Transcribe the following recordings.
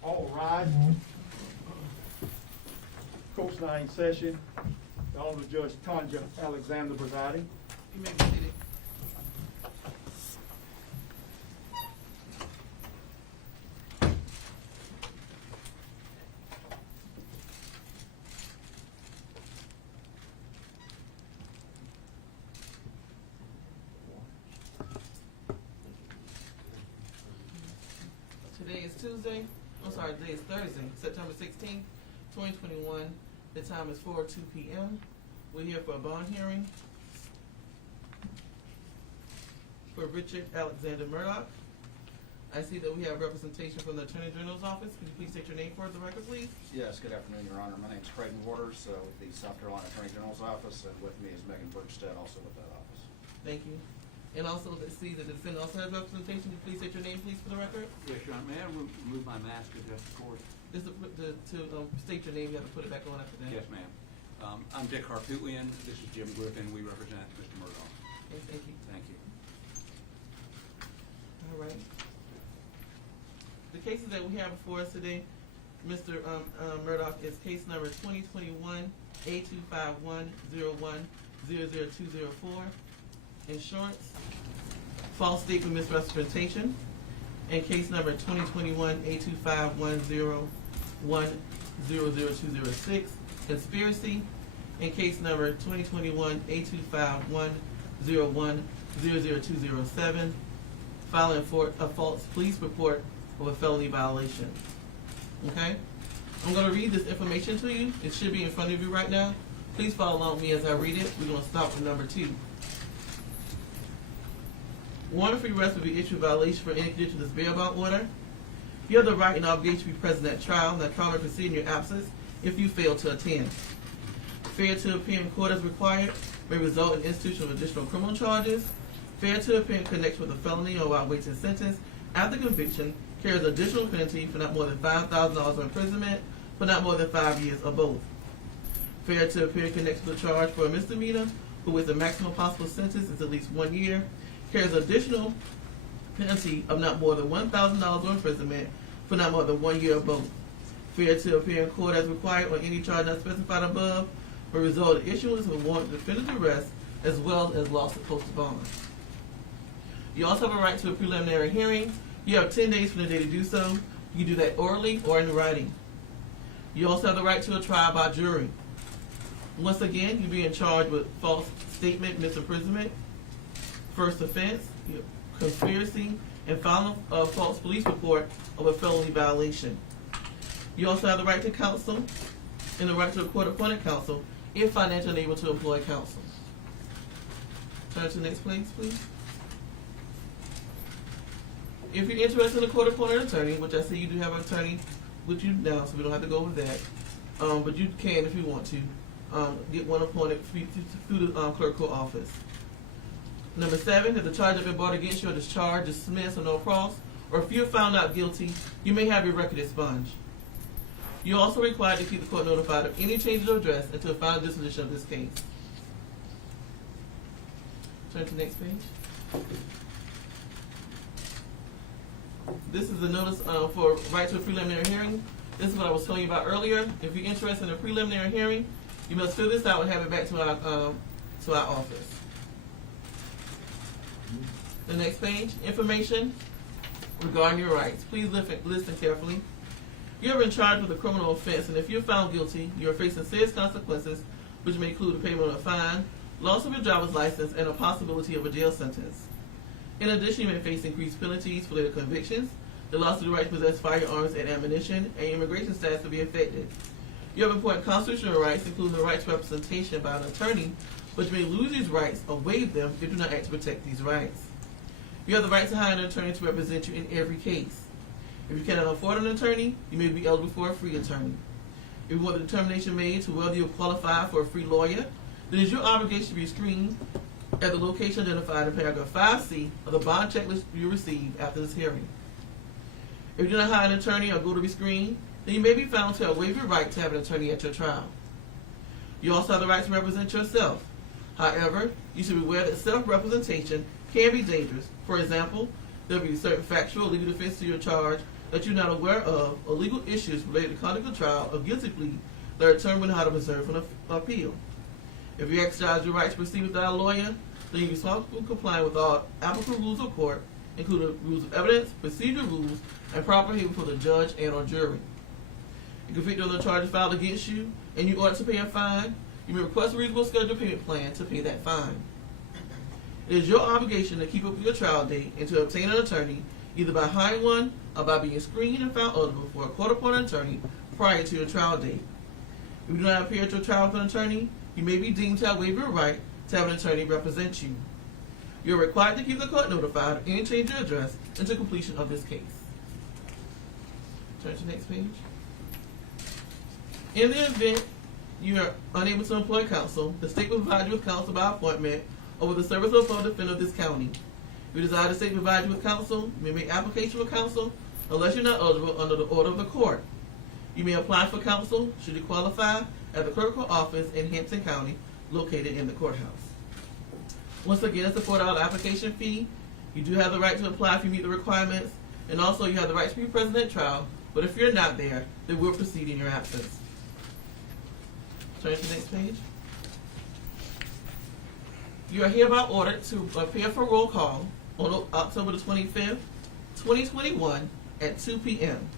All rise. Court 9 session. The Honorable Judge Tanja Alexander presiding. You may be seated. Today is Thursday, September 16th, 2021. The time is 4:02 p.m. We're here for a bond hearing for Richard Alexander Murdaugh. I see that we have representation from the Attorney General's office. Could you please state your name for the record, please? Yes, good afternoon, Your Honor. My name is Creighton Waters, with the South Carolina Attorney General's office, and with me is Megan Bergstead, also with that office. Thank you. And also, let's see that the defendant also has representation. Could you please state your name, please, for the record? Yes, Your Honor. May I remove my mask to address the court? This is to state your name, you have to put it back on after that. Yes, ma'am. I'm Dick Harpootlian. This is Jim Griffin. We represent Mr. Murdaugh. Okay, thank you. Thank you. All right. The cases that we have before us today, Mr. Murdaugh, is case number 2021 A25101000204, insurance, false statement misrepresentation, and case number 2021 A25101000206, conspiracy, and case number 2021 A25101000207, filing for a false police report of a felony violation. Okay? I'm going to read this information to you. It should be in front of you right now. Please follow along with me as I read it. We're going to start with number 2. Warrant for arrest will be issued violation for any condition of this bail-bound order. You have the right and obligation to be present at trial, and that trial may proceed in your absence if you fail to attend. Failure to appear in court as required may result in institution of additional criminal charges. Failure to appear in connection with a felony or while waiting sentence after conviction carries additional penalty for not more than $5,000 of imprisonment for not more than 5 years or both. Failure to appear in connection with a charge for a misdemeanor for which the maximum possible sentence is at least 1 year carries additional penalty of not more than $1,000 of imprisonment for not more than 1 year or both. Failure to appear in court as required on any charge not specified above will result in issuance of a warrant of definitive arrest as well as loss of posted bond. You also have a right to a preliminary hearing. You have 10 days from the day to do so. You can do that orally or in writing. You also have the right to a trial by jury. Once again, you're being charged with false statement, misimprisonment, first offense, conspiracy, and filing a false police report of a felony violation. You also have the right to counsel and the right to a court-appointed counsel if financially unable to employ counsel. Turn to the next page, please. If you're interested in a court-appointed attorney, which I see you do have an attorney with you now, so we don't have to go with that, but you can if you want to get one appointed through the clerical office. Number 7, if the charge has been brought against you or discharged, dismissed, or no cross, or if you're found not guilty, you may have your record expunged. You're also required to keep the court notified of any changes of address until final disposition of this case. Turn to the next page. This is the notice for right to a preliminary hearing. This is what I was telling you about earlier. If you're interested in a preliminary hearing, you must fill this out and have it back to our office. The next page, information regarding your rights. Please listen carefully. You have been charged with a criminal offense, and if you're found guilty, you are facing serious consequences, which may include the payment of a fine, loss of your driver's license, and a possibility of a jail sentence. In addition, you may face increased penalties for later convictions, the loss of the right to possess firearms and ammunition, and immigration status will be affected. You have important constitutional rights, including the right to representation by an attorney, but you may lose these rights or waive them if you do not act to protect these rights. You have the right to hire an attorney to represent you in every case. If you cannot afford an attorney, you may be eligible for a free attorney. If you want the determination made to whether you qualify for a free lawyer, then it is your obligation to be screened at the location identified in paragraph 5C of the bond checklist you receive after this hearing. If you do not hire an attorney or go to be screened, then you may be found to have waived your right to have an attorney at your trial. You also have the right to represent yourself. However, you should be aware that self-representation can be dangerous. For example, there will be certain factual or legal defense to your charge that you're not aware of, or legal issues related to conduct of trial or guilty plea that are determined how to preserve an appeal. If you exercise your right to proceed without a lawyer, then you're responsible for complying with all applicable rules of court, including rules of evidence, procedure rules, and proper hearing before the judge and or jury. If convicted on the charges filed against you and you ought to pay a fine, you may request a reasonable schedule payment plan to pay that fine. It is your obligation to keep up with your trial date and to obtain an attorney, either by hiring one or by being screened and found eligible for a court-appointed attorney prior to your trial date. If you do not appear at your trial with an attorney, you may be deemed to have waived your right to have an attorney represent you. You are required to keep the court notified of any change of address until completion of this case. Turn to the next page. In the event you are unable to employ counsel, the state will provide you with counsel by appointment or with the service of a public defender of this county. If you desire the state to provide you with counsel, you may make application for counsel unless you're not eligible under the order of the court. You may apply for counsel, should you qualify, at the clerical office in Hampton County, located in the courthouse. Once again, it's a $4 application fee. You do have the right to apply if you meet the requirements, and also you have the right to be present at trial, but if you're not there, they will proceed in your absence. Turn to the next page. You are hereby ordered to appear for roll call on October the 25th, 2021 at 2 p.m.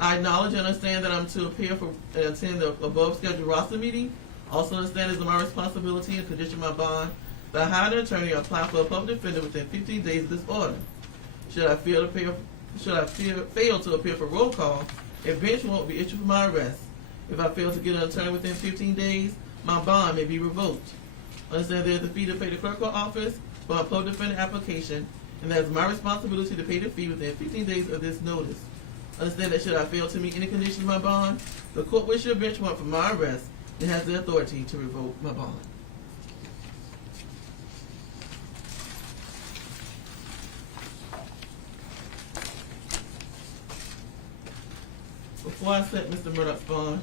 I acknowledge and understand that I'm to appear for and attend the above scheduled roster meeting. Also understand it is my responsibility and condition my bond that I hire an attorney or apply for a public defender within 15 days of this order. Should I fail to appear for roll call, a bench won't be issued for my arrest. If I fail to get an attorney within 15 days, my bond may be revoked. Understand there is a fee to pay the clerical office for a public defender application, and that is my responsibility to pay the fee within 15 days of this notice. Understand that should I fail to meet any conditions of my bond, the court will issue a bench warrant for my arrest and has the authority to revoke my bond. Before I set Mr. Murdaugh's bond,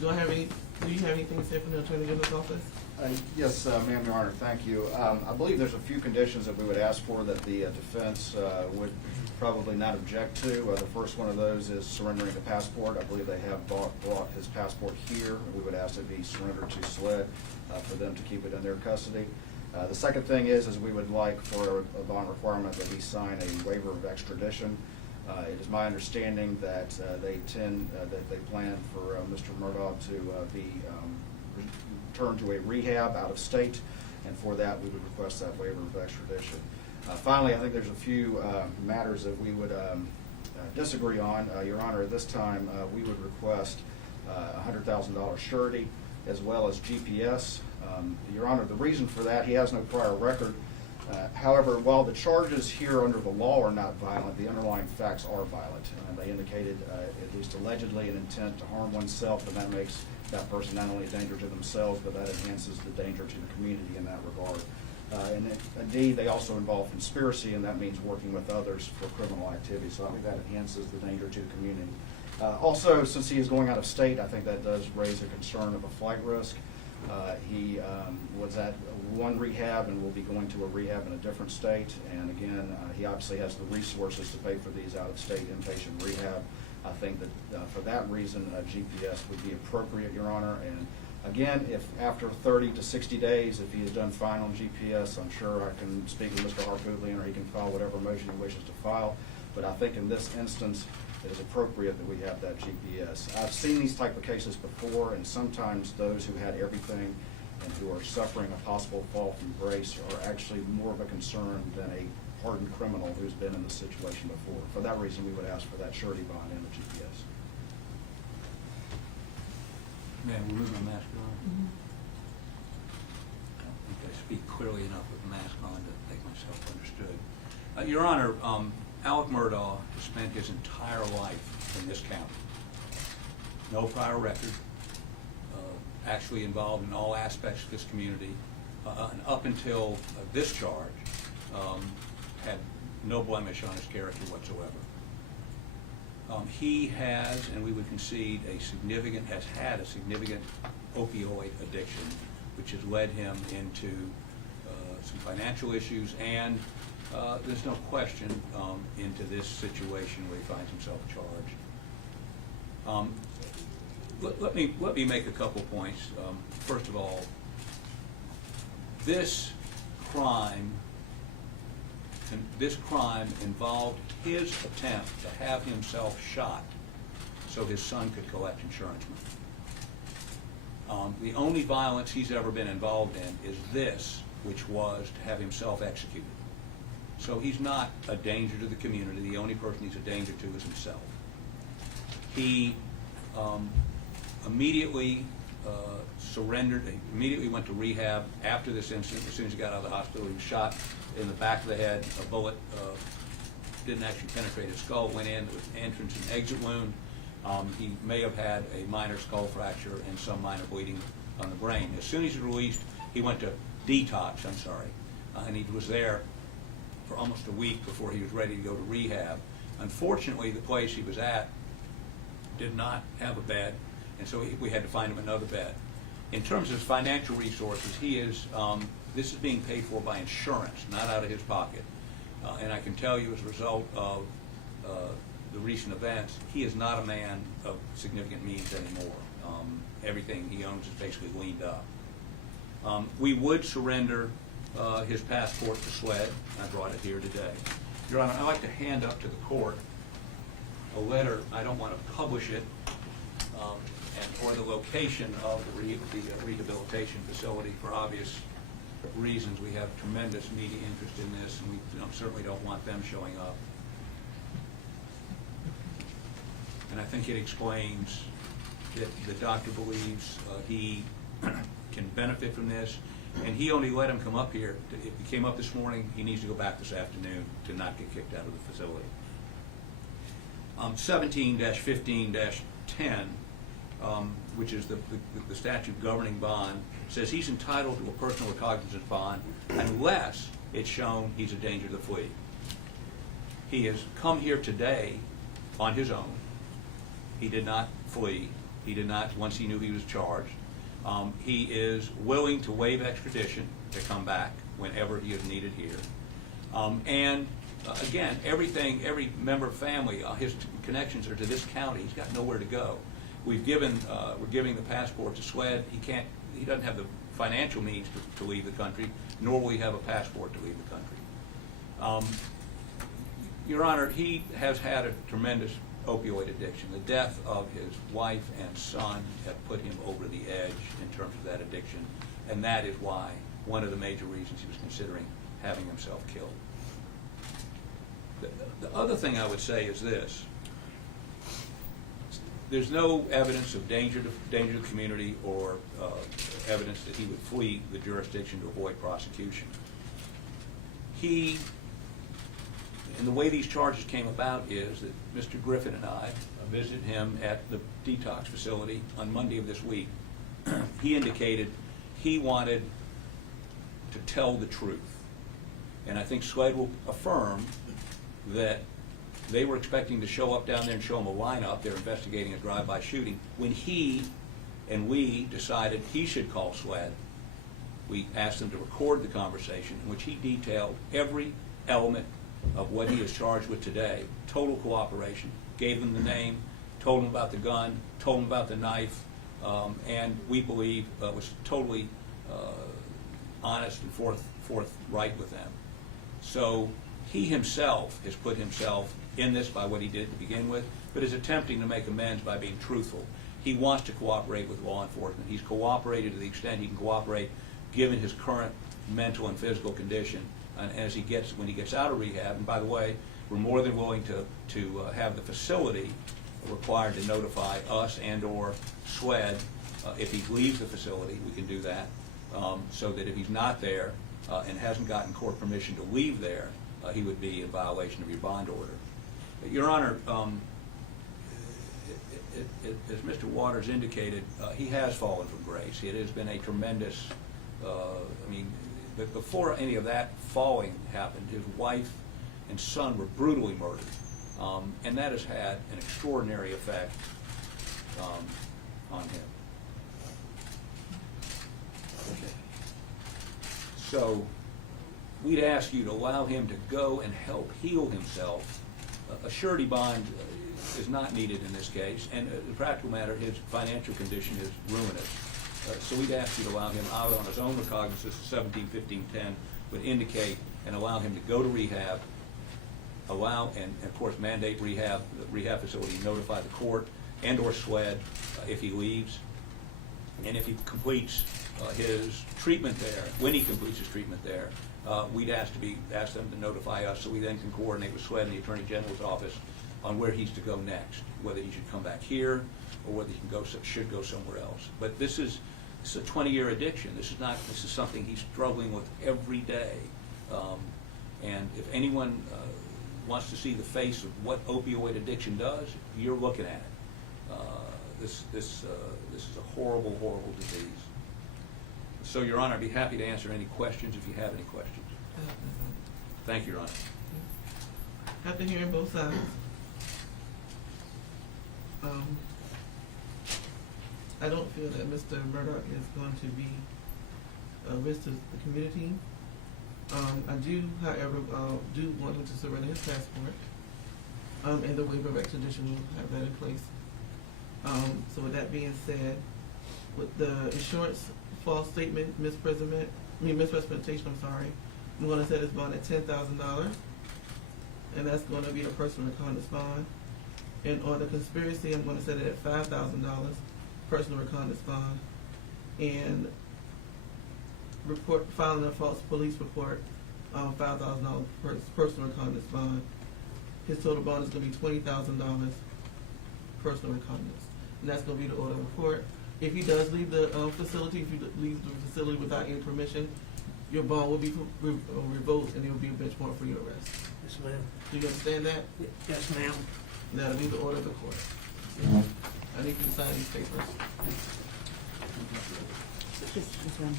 do you have anything to say from the Attorney General's office? Yes, ma'am, Your Honor, thank you. I believe there's a few conditions that we would ask for that the defense would probably not object to. The first one of those is surrendering the passport. I believe they have brought his passport here. We would ask it be surrendered to SLED for them to keep it in their custody. The second thing is we would like for a bond requirement that he sign a waiver of extradition. It is my understanding that they plan for Mr. Murdaugh to be returned to a rehab out of state, and for that we would request that waiver of extradition. Finally, I think there's a few matters that we would disagree on. Your Honor, at this time we would request $100,000 surety as well as GPS. Your Honor, the reason for that, he has no prior record. However, while the charges here under the law are not violent, the underlying facts are violent. They indicated, at least allegedly, an intent to harm oneself, and that makes that person not only a danger to themselves, but that enhances the danger to the community in that regard. And indeed, they also involve conspiracy, and that means working with others for criminal activity. So I think that enhances the danger to the community. Also, since he is going out of state, I think that does raise a concern of a flight risk. He was at one rehab and will be going to a rehab in a different state. And again, he obviously has the resources to pay for these out-of-state inpatient rehab. I think that for that reason, GPS would be appropriate, Your Honor. And again, if after 30 to 60 days, if he has done fine on GPS, I'm sure I can speak with Mr. Harpootlian, or he can file whatever motion he wishes to file. But I think in this instance, it is appropriate that we have that GPS. I've seen these type of cases before, and sometimes those who had everything and who are suffering a possible fall from grace are actually more of a concern than a hardened criminal who's been in this situation before. For that reason, we would ask for that surety bond and the GPS. May I remove my mask on? I don't think I speak clearly enough with the mask on to make myself understood. Your Honor, Alec Murdaugh has spent his entire life in this county. No prior record, actually involved in all aspects of this community, and up until this charge, had no blemish on his character whatsoever. He has, and we would concede, has had a significant opioid addiction, which has led him into some financial issues, and there's no question into this situation where he finds himself charged. Let me make a couple points. First of all, this crime involved his attempt to have himself shot so his son could collect insurance money. The only violence he's ever been involved in is this, which was to have himself executed. So he's not a danger to the community. The only person he's a danger to is himself. He immediately surrendered, immediately went to rehab after this incident. As soon as he got out of the hospital, he was shot in the back of the head. A bullet didn't actually penetrate his skull, went in with an entrance and exit wound. He may have had a minor skull fracture and some minor bleeding on the brain. As soon as he was released, he went to detox, and he was there for almost a week before he was ready to go to rehab. Unfortunately, the place he was at did not have a bed, and so we had to find him another bed. In terms of his financial resources, this is being paid for by insurance, not out of his pocket. And I can tell you, as a result of the recent events, he is not a man of significant means anymore. Everything he owns is basically leaned up. We would surrender his passport to SLED. I brought it here today. Your Honor, I'd like to hand up to the court a letter. I don't want to publish it, or the location of the rehabilitation facility for obvious reasons. We have tremendous media interest in this, and we certainly don't want them showing up. And I think it explains that the doctor believes he can benefit from this, and he only let him come up here. If he came up this morning, he needs to go back this afternoon to not get kicked out of the facility. 17-15-10, which is the statute governing bond, says he's entitled to a personal recognizance bond unless it's shown he's a danger to the plea. He has come here today on his own. He did not flee. He did not, once he knew he was charged. He is willing to waive extradition to come back whenever he is needed here. Again, every member of family, his connections are to this county. He's got nowhere to go. We're giving the passport to SLED. He doesn't have the financial means to leave the country, nor will he have a passport to leave the country. Your Honor, he has had a tremendous opioid addiction. The death of his wife and son have put him over the edge in terms of that addiction, and that is why, one of the major reasons he was considering having himself killed. The other thing I would say is this. There's no evidence of danger to the community or evidence that he would flee the jurisdiction to avoid prosecution. And the way these charges came about is that Mr. Griffin and I visited him at the detox facility on Monday of this week. He indicated he wanted to tell the truth. And I think SLED will affirm that they were expecting to show up down there and show him a lineup. They're investigating a drive-by shooting. When he and we decided he should call SLED, we asked them to record the conversation in which he detailed every element of what he is charged with today, total cooperation, gave them the name, told them about the gun, told them about the knife, and we believe was totally honest and forthright with them. So He himself has put himself in this by what he did to begin with, but is attempting to make amends by being truthful. He wants to cooperate with law enforcement. He's cooperated to the extent he can cooperate, given his current mental and physical condition. And when he gets out of rehab, and by the way, we're more than willing to have the facility required to notify us and/or SLED if he leaves the facility. We can do that, so that if he's not there and hasn't gotten court permission to leave there, he would be in violation of your bond order. Your Honor, as Mr. Waters indicated, he has fallen from grace. It has been a tremendous, but before any of that falling happened, his wife and son were brutally murdered, and that has had an extraordinary effect on him. Okay. So we'd ask you to allow him to go and help heal himself. A surety bond is not needed in this case, and as a practical matter, his financial condition is ruinous. So we'd ask you to allow him out on his own recognizance. 17-15-10 would indicate and allow him to go to rehab, and of course mandate the rehab facility notify the court and/or SLED if he leaves, and if he completes his treatment there. When he completes his treatment there, we'd ask them to notify us, so we then can coordinate with SLED and the Attorney General's office on where he's to go next, whether he should come back here or whether he should go somewhere else. But this is a 20-year addiction. This is something he's struggling with every day. And if anyone wants to see the face of what opioid addiction does, you're looking at it. This is a horrible, horrible disease. So, Your Honor, I'd be happy to answer any questions if you have any questions. Thank you, Your Honor. After hearing both sides, I don't feel that Mr. Murdaugh is going to be a risk to the community. I do, however, do want him to surrender his passport, and the waiver of extradition will have that in place. So with that being said, with the insurance false statement, misrepresentation, I'm going to set his bond at $10,000, and that's going to be a personal recognizance bond. And on the conspiracy, I'm going to set it at $5,000, personal recognizance bond, and filing a false police report, $5,000 personal recognizance bond. His total bond is going to be $20,000 personal recognizance, and that's going to be the order of the court. If he does leave the facility, if he leaves the facility without any permission, your bond will be revoked, and it will be a benchmark for your arrest. Yes, ma'am. Do you understand that? Yes, ma'am. That'll be the order of the court. I need you to sign these papers. Just one.